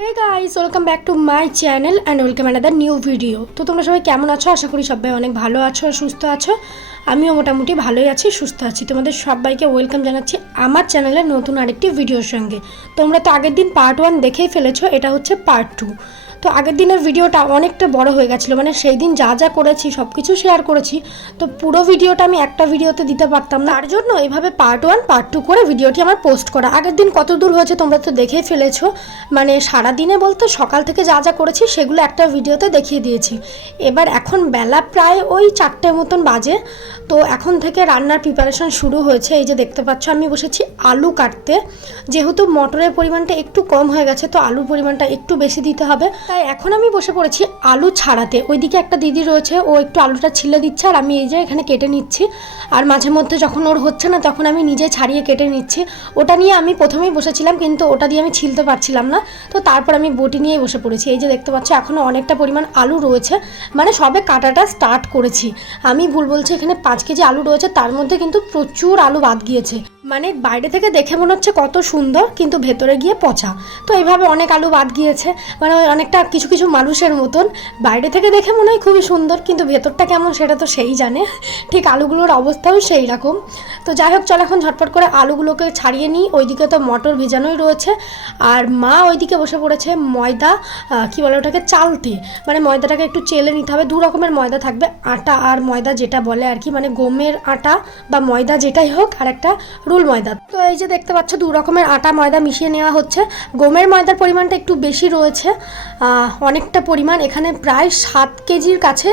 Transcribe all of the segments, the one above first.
Hey guys, welcome back to my channel and welcome another new video. তো তোমরা সবাই কেমন আছো? আশা করি সবাই অনেক ভালো আছো আর সুস্থ আছো। আমিও মোটামুটি ভালোই আছি, সুস্থ আছি। তোমাদের সবাইকে ওয়েলকাম জানাচ্ছি আমার চ্যানেলের নতুন আরেকটি ভিডিওর সঙ্গে। তোমরা তো আগের দিন পার্ট 1 দেখেই ফেলেছো, এটা হচ্ছে পার্ট 2। তো আগের দিনের ভিডিওটা অনেকটা বড় হয়ে গেছিলো, মানে সেই দিন যা যা করেছি সব কিছু শেয়ার করেছি। তো পুরো ভিডিওটা আমি একটা ভিডিওতে দিতে পারতাম না, তার জন্য এভাবে পার্ট 1 পার্ট 2 করে ভিডিওটি আমার পোস্ট করা। আগের দিন কত দূর হয়েছে তোমরা তো দেখেই ফেলেছো, মানে সারাদিনে বলতে সকাল থেকে যা যা করেছি সেগুলো একটা ভিডিওতে দেখিয়ে দিয়েছি। এবার এখন বেলা প্রায় ওই 4টে মতন বাজে। তো এখন থেকে রান্নার প্রিপারেশন শুরু হয়েছে। এই যে দেখতে পাচ্ছ আমি বসেছি আলু কাটতে। যেহেতু মটরের পরিমাণটা একটু কম হয়ে গেছে, তো আলুর পরিমাণটা একটু বেশি দিতে হবে, তাই এখন আমি বসে পড়েছি আলু ছাড়াতে। ওইদিকে একটা দিদি রয়েছে, ও একটু আলুটা ছিলে দিচ্ছে আর আমি এই যে এখানে কেটে নিচ্ছি। আর মাঝে মধ্যে যখন ওর হচ্ছে না তখন আমি নিজে ছাড়িয়ে কেটে নিচ্ছি। ওটা নিয়ে আমি প্রথমেই বসেছিলাম, কিন্তু ওটা দিয়ে আমি ছিলতে পারছিলাম না, তো তারপর আমি বটি নিয়েই বসে পড়েছি। এই যে দেখতে পাচ্ছি এখনও অনেকটা পরিমাণ আলু রয়েছে, মানে সবে কাটাটা স্টার্ট করেছি। আমি ভুল বলছি, এখানে 5 কেজি আলু রয়েছে, তার মধ্যে কিন্তু প্রচুর আলু বাদ গিয়েছে। মানে বাইরে থেকে দেখে মনে হচ্ছে কত সুন্দর, কিন্তু ভেতরে গিয়ে পচা। তো এইভাবে অনেক আলু বাদ গিয়েছে, মানে ওই অনেকটা কিছু কিছু মানুষের মতন। বাইরে থেকে দেখে মনে হয় খুবই সুন্দর, কিন্তু ভেতরটা কেমন সেটা তো সেই জানে। ঠিক আলুগুলোর অবস্থাও সেই রকম। তো যাই হোক, চল এখন ঝটপট করে আলুগুলোকে ছাড়িয়ে নিই। ওইদিকে তো মটর ভেজানোই রয়েছে, আর মা ওইদিকে বসে পড়েছে ময়দা, কি বলে ওটাকে, চালতে। মানে ময়দাটাকে একটু চেলে নিতে হবে। দু রকমের ময়দা থাকবে, আটা আর ময়দা যেটা বলে আর কি, মানে গমের আটা বা ময়দা যেটাই হোক, আর একটা রুল ময়দা। তো এই যে দেখতে পাচ্ছ 2 রকমের আটা ময়দা মিশিয়ে নেওয়া হচ্ছে। গমের ময়দার পরিমাণটা একটু বেশি রয়েছে, অনেকটা পরিমাণ। এখানে প্রায় 7 কেজির কাছে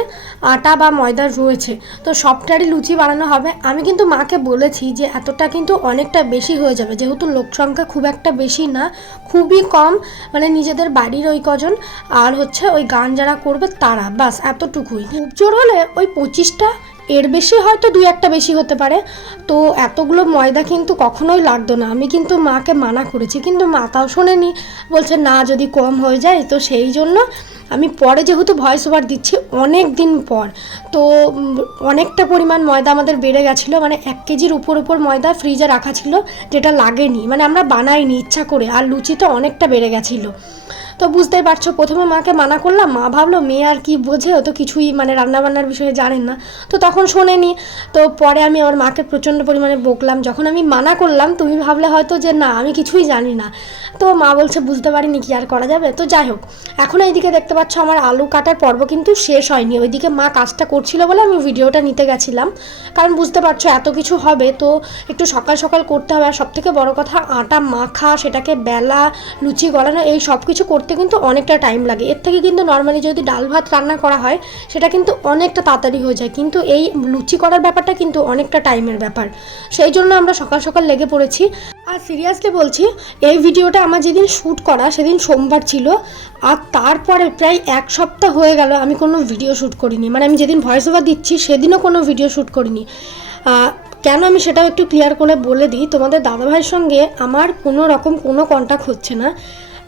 আটা বা ময়দা রয়েছে। তো সবটারই লুচি বানানো হবে। আমি কিন্তু মাকে বলেছি যে এতটা কিন্তু অনেকটা বেশি হয়ে যাবে, যেহেতু লোক সংখ্যা খুব একটা বেশি না, খুবই কম, মানে নিজেদের বাড়ির ওই কজন আর হচ্ছে ওই গান যারা করবে তারা, বাস এতটুকুই। খুব জোর হলে ওই 25টা, এর বেশি হয়তো 2-1টা বেশি হতে পারে। তো এতগুলো ময়দা কিন্তু কখনোই লাগতো না। আমি কিন্তু মাকে মানা করেছি, কিন্তু মা তাও শোনেনি, বলছে না যদি কম হয়ে যায়। তো সেই জন্য আমি পরে যেহেতু ভয়েস ওভার দিচ্ছি অনেক দিন পর, তো অনেকটা পরিমাণ ময়দা আমাদের বেড়ে গেছিলো। মানে 1 কেজির উপর ময়দা ফ্রিজে রাখা ছিল, যেটা লাগেনি, মানে আমরা বানাইনি ইচ্ছা করে। আর লুচি তো অনেকটা বেড়ে গেছিলো। তো বুঝতেই পারছো, প্রথমে মাকে মানা করলাম, মা ভাবলো মেয়ে আর কি বোঝে, ও তো কিছুই মানে রান্নাবান্নার বিষয়ে জানেন না, তো তখন শোনেনি। তো পরে আমি আমার মাকে প্রচণ্ড পরিমাণে বকলাম। যখন আমি মানা করলাম তুমি ভাবলে হয়তো যে না আমি কিছুই জানি না, তো মা বলছে বুঝতে পারিনি, কি আর করা যাবে। তো যাই হোক, এখন এইদিকে দেখতে পাচ্ছ আমার আলু কাটার পর্ব কিন্তু শেষ হয়নি। ওইদিকে মা কাজটা করছিল বলে আমি ভিডিওটা নিতে গেছিলাম, কারণ বুঝতে পারছো এত কিছু হবে তো একটু সকাল সকাল করতে হবে। আর সবথেকে বড় কথা, আটা মাখা, সেটাকে বেলা, লুচি গলানো, এই সব কিছু করতে কিন্তু অনেকটা টাইম লাগে। এর থেকে কিন্তু নর্মালি যদি ডাল ভাত রান্না করা হয় সেটা কিন্তু অনেকটা তাড়াতাড়ি হয়ে যায়, কিন্তু এই লুচি করার ব্যাপারটা কিন্তু অনেকটা টাইমের ব্যাপার। সেই জন্য আমরা সকাল সকাল লেগে পড়েছি। আর সিরিয়াসলি বলছি, এই ভিডিওটা আমার যেদিন শ্যুট করা সেদিন সোমবার ছিল, আর তারপরে প্রায় 1 সপ্তাহ হয়ে গেল আমি কোনো ভিডিও শ্যুট করিনি। মানে আমি যেদিন ভয়েস ওভার দিচ্ছি সেদিনও কোনো ভিডিও শ্যুট করিনি। কেন আমি সেটাও একটু ক্লিয়ার করে বলে দিই। তোমাদের দাদাভাইয়ের সঙ্গে আমার কোনো রকম কোনো কন্ট্যাক্ট হচ্ছে না,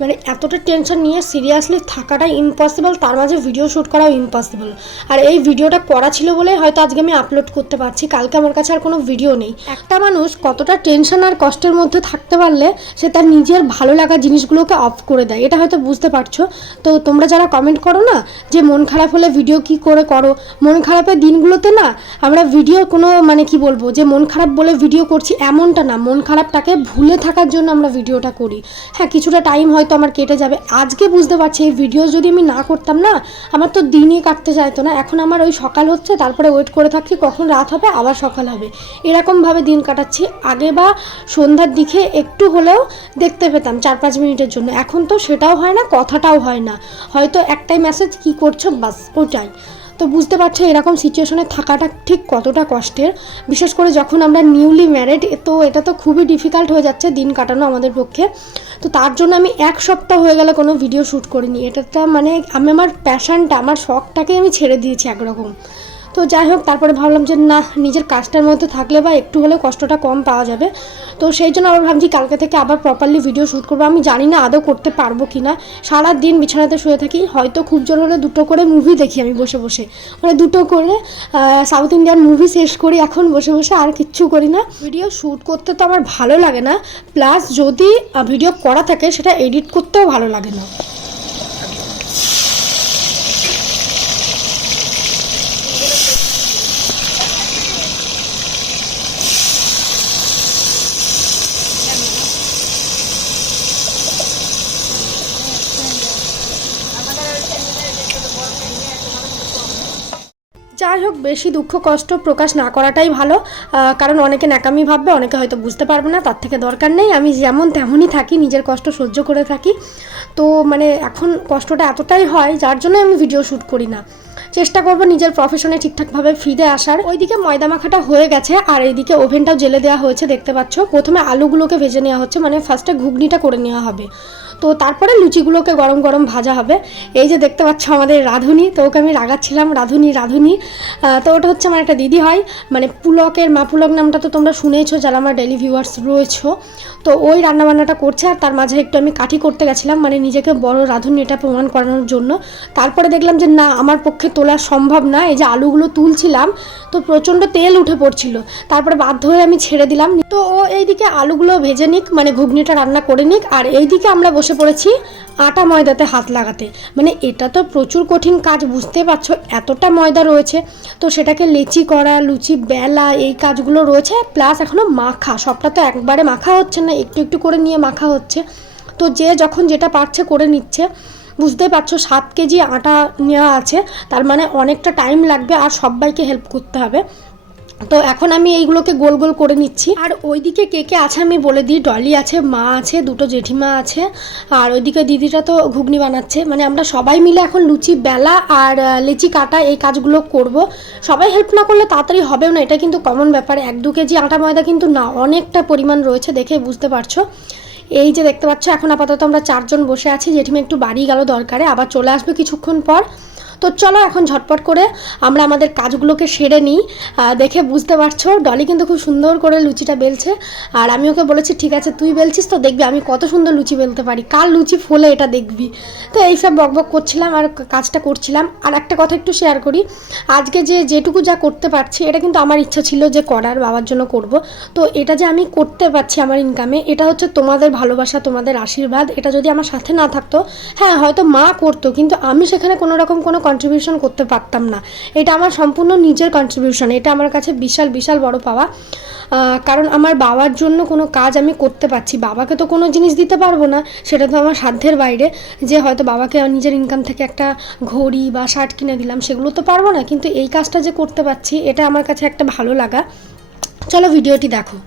মানে এতটা টেনশন নিয়ে সিরিয়াসলি থাকাটা ইম্পসিবল, তার মাঝে ভিডিও শ্যুট করাও ইম্পসিবল। আর এই ভিডিওটা করা ছিল বলে হয়তো আজকে আমি আপলোড করতে পারছি, কালকে আমার কাছে আর কোনো ভিডিও নেই। একটা মানুষ কতটা টেনশন আর কষ্টের মধ্যে থাকতে পারলে সে তার নিজের ভালো লাগা জিনিসগুলোকে অফ করে দেয়, এটা হয়তো বুঝতে পারছো। তো তোমরা যারা কমেন্ট করো না যে মন খারাপ হলে ভিডিও কি করে করো, মন খারাপের দিনগুলোতে না আমরা ভিডিও কোনো মানে কি বলবো যে মন খারাপ বলে ভিডিও করছি এমনটা না, মন খারাপটাকে ভুলে থাকার জন্য আমরা ভিডিওটা করি। হ্যাঁ, কিছুটা টাইম হয়তো আমার কেটে যাবে। আজকে বুঝতে পারছি এই ভিডিও যদি আমি না করতাম না, আমার তো দিনই কাটতে চাইতো না। এখন আমার ওই সকাল হচ্ছে, তারপরে ওয়েট করে থাকছি কখন রাত হবে আবার সকাল হবে, এরকমভাবে দিন কাটাচ্ছি। আগে বা সন্ধ্যার দিকে একটু হলেও দেখতে পেতাম 4-5 মিনিটের জন্য, এখন তো সেটাও হয় না, কথাটাও হয় না, হয়তো একটাই মেসেজ কি করছো বাস, ওটাই। তো বুঝতে পারছো এরকম সিচুয়েশনে থাকাটা ঠিক কতটা কষ্টের, বিশেষ করে যখন আমরা নিউলি ম্যারিড। তো এটা তো খুবই ডিফিকাল্ট হয়ে যাচ্ছে দিন কাটানো আমাদের পক্ষে। তো তার জন্য আমি 1 সপ্তাহ হয়ে গেলে কোনো ভিডিও শ্যুট করিনি। এটা মানে আমি আমার প্যাশনটা, আমার শখটাকে আমি ছেড়ে দিয়েছি একরকম। তো যাই হোক, তারপরে ভাবলাম যে না, নিজের কাজটার মধ্যে থাকলে বা একটু হলেও কষ্টটা কম পাওয়া যাবে। তো সেই জন্য আবার ভাবছি কালকে থেকে আবার প্রপারলি ভিডিও শ্যুট করবো। আমি জানি না আদৌ করতে পারবো কি না। সারা দিন বিছানাতে শুয়ে থাকি, হয়তো খুব জোর হলে 2টো করে মুভি দেখি আমি বসে বসে, মানে 2টো করে সাউথ ইন্ডিয়ান মুভি শেষ করি এখন বসে বসে, আর কিচ্ছু করি না। ভিডিও শ্যুট করতে তো আমার ভালো লাগে না, প্লাস যদি ভিডিও করা থাকে সেটা এডিট করতেও ভালো লাগে না। যাই হোক, বেশি দুঃখ কষ্ট প্রকাশ না করাটাই ভালো, কারণ অনেকে ন্যাকামি ভাববে, অনেকে হয়তো বুঝতে পারবে না, তার থেকে দরকার নেই। আমি যেমন তেমনই থাকি, নিজের কষ্ট সহ্য করে থাকি। তো মানে এখন কষ্টটা এতটাই হয় যার জন্য আমি ভিডিও শ্যুট করি না। চেষ্টা করবো নিজের প্রফেশনে ঠিকঠাকভাবে ফিরে আসার। ওইদিকে ময়দা মাখাটা হয়ে গেছে, আর এইদিকে ওভেনটাও জেলে দেওয়া হয়েছে, দেখতে পাচ্ছ। প্রথমে আলুগুলোকে ভেজে নেওয়া হচ্ছে, মানে ফার্স্টে ঘুগনিটা করে নেওয়া হবে, তো তারপরে লুচিগুলোকে গরম গরম ভাজা হবে। এই যে দেখতে পাচ্ছ আমাদের রাঁধুনি, তো ওকে আমি রাগাচ্ছিলাম রাঁধুনি রাঁধুনি। তো ওটা হচ্ছে আমার একটা দিদি হয়, মানে পুলকের মা। পুলক নামটা তো তোমরা শুনেইছো যারা আমার ডেলি ভিউয়ার্স রয়েছো। তো ওই রান্নাবান্নাটা করছে, আর তার মাঝে একটু আমি কাঠি করতে গেছিলাম, মানে নিজেকে বড় রাঁধুনি এটা প্রমাণ করানোর জন্য। তারপরে দেখলাম যে না, আমার পক্ষে তোলা সম্ভব না। এই যে আলুগুলো তুলছিলাম তো প্রচণ্ড তেল উঠে পড়ছিল, তারপরে বাধ্য হয়ে আমি ছেড়ে দিলাম। তো ও এইদিকে আলুগুলো ভেজে নিক, মানে ঘুগনিটা রান্না করে নিক, আর এইদিকে আমরা বসে পড়েছি আটা ময়দাতে হাত লাগাতে। মানে এটা তো প্রচুর কঠিন কাজ, বুঝতে পারছো, এতটা ময়দা রয়েছে। তো সেটাকে লেচি করা, লুচি বেলা, এই কাজগুলো রয়েছে, প্লাস এখনও মাখা। সবটা তো একবারে মাখা হচ্ছে না, একটু একটু করে নিয়ে মাখা হচ্ছে। তো যে যখন যেটা পারছে করে নিচ্ছে। বুঝতেই পারছো 7 কেজি আটা নেওয়া আছে, তার মানে অনেকটা টাইম লাগবে, আর সবাইকে হেল্প করতে হবে। তো এখন আমি এইগুলোকে গোল গোল করে নিচ্ছি। আর ওইদিকে কে কে আছে আমি বলে দিই। ডলি আছে, মা আছে, 2টো জেঠিমা আছে, আর ওইদিকে দিদিটা তো ঘুগনি বানাচ্ছে। মানে আমরা সবাই মিলে এখন লুচি বেলা আর লিচি কাটা এই কাজগুলো করব। সবাই হেল্প না করলে তাড়াতাড়ি হবেও না, এটা কিন্তু কমন ব্যাপার। 1-2 কেজি আটা ময়দা কিন্তু না, অনেকটা পরিমাণ রয়েছে, দেখে বুঝতে পারছো। এই যে দেখতে পাচ্ছ, এখন আপাতত আমরা 4 জন বসে আছি। জেঠিমা একটু বাড়ি গেল দরকারে, আবার চলে আসবে কিছুক্ষণ পর। তো চলো এখন ঝটপট করে আমরা আমাদের কাজগুলোকে সেরে নিই। দেখে বুঝতে পারছো ডলি কিন্তু খুব সুন্দর করে লুচিটা বেলছে, আর আমি ওকে বলেছি ঠিক আছে তুই বেলছিস তো দেখবি আমি কত সুন্দর লুচি বেলতে পারি, কার লুচি ফোলে এটা দেখবি। তো এইসব বকবক করছিলাম আর কাজটা করছিলাম। আর একটা কথা একটু শেয়ার করি, আজকে যেটুকু যা করতে পারছি এটা কিন্তু আমার ইচ্ছা ছিল যে করার, বাবার জন্য করব। তো এটা যে আমি করতে পারছি আমার ইনকামে, এটা হচ্ছে তোমাদের ভালোবাসা, তোমাদের আশীর্বাদ। এটা যদি আমার সাথে না থাকতো, হ্যাঁ হয়তো মা করতো, কিন্তু আমি সেখানে কোনো রকম কোনো কন্ট্রিবিউশন করতে পারতাম না। এটা আমার সম্পূর্ণ নিজের কন্ট্রিবিউশন, এটা আমার কাছে বিশাল বিশাল বড় পাওয়া। কারণ আমার বাবার জন্য কোনো কাজ আমি করতে পারছি। বাবাকে তো কোনো জিনিস দিতে পারবো না, সেটা তো আমার সাধ্যের বাইরে। যে হয়তো বাবাকে নিজের ইনকাম থেকে একটা ঘড়ি বা শার্ট কিনে দিলাম, সেগুলো তো পারবো না, কিন্তু এই কাজটা যে করতে পারছি এটা আমার কাছে একটা ভালো লাগা। চলো ভিডিওটি দেখো।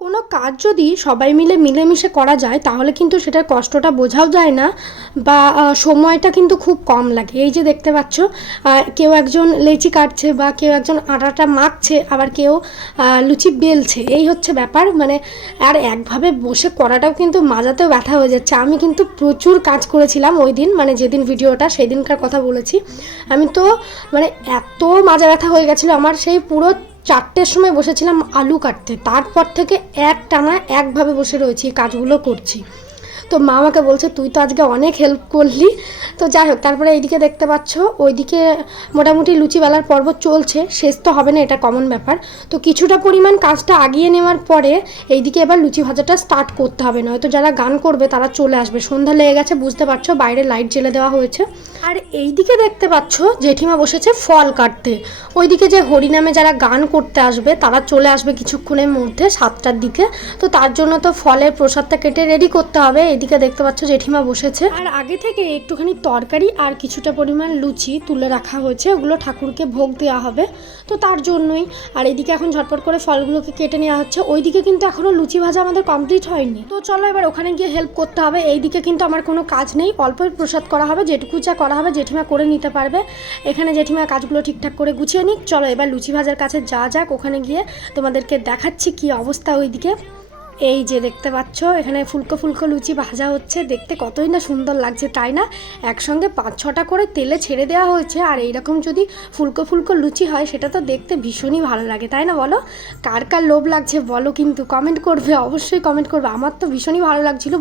কোনো কাজ যদি সবাই মিলে মিলেমিশে করা যায় তাহলে কিন্তু সেটার কষ্টটা বোঝাও যায় না, বা সময়টা কিন্তু খুব কম লাগে। এই যে দেখতে পাচ্ছ, কেউ একজন লেচি কাটছে বা কেউ একজন আটাটা মাখছে, আবার কেউ লুচি বেলছে, এই হচ্ছে ব্যাপার। মানে আর একভাবে বসে করাটাও কিন্তু মাজাতেও ব্যথা হয়ে যাচ্ছে। আমি কিন্তু প্রচুর কাজ করেছিলাম ওই দিন, মানে যেদিন ভিডিওটা সেই দিনকার কথা বলেছি। আমি তো মানে এত মাজা ব্যথা হয়ে গেছিলো আমার, সেই পুরো 4টের সময় বসেছিলাম আলু কাটতে, তারপর থেকে একটানা একভাবে বসে রয়েছি, কাজগুলো করছি। তো মা আমাকে বলছে তুই তো আজকে অনেক হেল্প করলি। তো যাই হোক, তারপরে এইদিকে দেখতে পাচ্ছ ওইদিকে মোটামুটি লুচি বেলার পর্ব চলছে, শেষ তো হবে না, এটা কমন ব্যাপার। তো কিছুটা পরিমাণ কাজটা আগিয়ে নেওয়ার পরে এইদিকে এবার লুচি ভাজাটা স্টার্ট করতে হবে, নয়তো যারা গান করবে তারা চলে আসবে। সন্ধ্যা লেগে গেছে, বুঝতে পারছো, বাইরে লাইট জ্বেলে দেওয়া হয়েছে। আর এইদিকে দেখতে পাচ্ছ জেঠিমা বসেছে ফল কাটতে। ওইদিকে যে হরিনামে যারা গান করতে আসবে তারা চলে আসবে কিছুক্ষণের মধ্যে 7টার দিকে। তো তার জন্য তো ফলের প্রসাদটা কেটে রেডি করতে হবে। এদিকে দেখতে পাচ্ছ জেঠিমা বসেছে, আর আগে থেকে একটুখানি তরকারি আর কিছুটা পরিমাণ লুচি তুলে রাখা হয়েছে, ওগুলো ঠাকুরকে ভোগ দেওয়া হবে, তো তার জন্যই। আর এদিকে এখন ঝটপট করে ফলগুলোকে কেটে নেওয়া হচ্ছে। ওইদিকে কিন্তু এখনও লুচি ভাজা আমাদের কমপ্লিট হয়নি, তো চলো এবার ওখানে গিয়ে হেল্প করতে হবে। এইদিকে কিন্তু আমার কোনো কাজ নেই, অল্পই প্রসাদ করা হবে, যেটুকু যা করা হবে জেঠিমা করে নিতে পারবে। এখানে জেঠিমা কাজগুলো ঠিকঠাক করে গুছিয়ে নিক। চলো এবার লুচি ভাজার কাছে যা যাক, ওখানে গিয়ে তোমাদেরকে দেখাচ্ছি কি অবস্থা ওইদিকে। এই যে দেখতে পাচ্ছ এখানে ফুলকো ফুলকো লুচি ভাজা হচ্ছে, দেখতে কতই না সুন্দর লাগছে, তাই না? একসঙ্গে 5-6টা করে তেলে ছেড়ে দেওয়া হয়েছে, আর এইরকম যদি ফুলকো ফুলকো লুচি হয় সেটা তো দেখতে ভীষণই ভালো লাগে, তাই না? বলো কার কার লোভ লাগছে বলো, কিন্তু কমেন্ট করবে, অবশ্যই কমেন্ট করবে। আমার তো ভীষণই ভালো লাগছিল।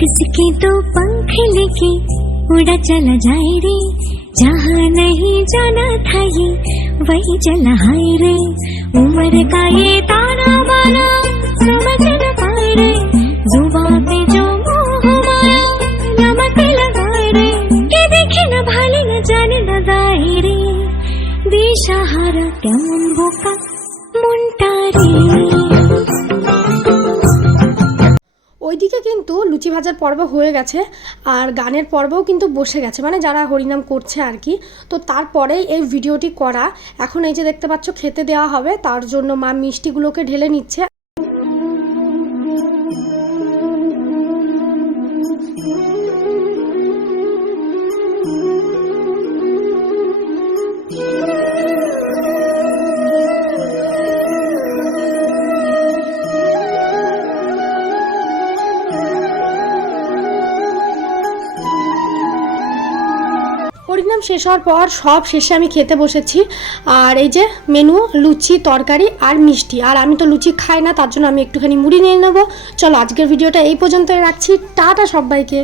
किसके दो पंख लेके उड़ा चला जाए रे, जहाँ नहीं जाना था ये वही चला हाय रे। उम्र का ये ताना बाना समझ न पाए रे, जुबान पे जो मोह माया नमक लगाए रे। ये देखे न भाले न जाने न दाए रे, दिशाहारा केमन बोका मुंटा रे। ওইদিকে কিন্তু লুচি ভাজার পর্ব হয়ে গেছে, আর গানের পর্বও কিন্তু বসে গেছে, মানে যারা হরিনাম করছে আর কি। তো তারপরেই এই ভিডিওটি করা। এখন এই যে দেখতে পাচ্ছ খেতে দেওয়া হবে, তার জন্য মা মিষ্টিগুলোকে ঢেলে নিচ্ছে। হরিনাম শেষ হওয়ার পর সব শেষে আমি খেতে বসেছি। আর এই যে মেনু, লুচি, তরকারি আর মিষ্টি। আর আমি তো লুচি খাই না, তার জন্য আমি একটুখানি মুড়ি নিয়ে নেবো। চলো আজকের ভিডিওটা এই পর্যন্তই রাখছি, টাটা সবাইকে।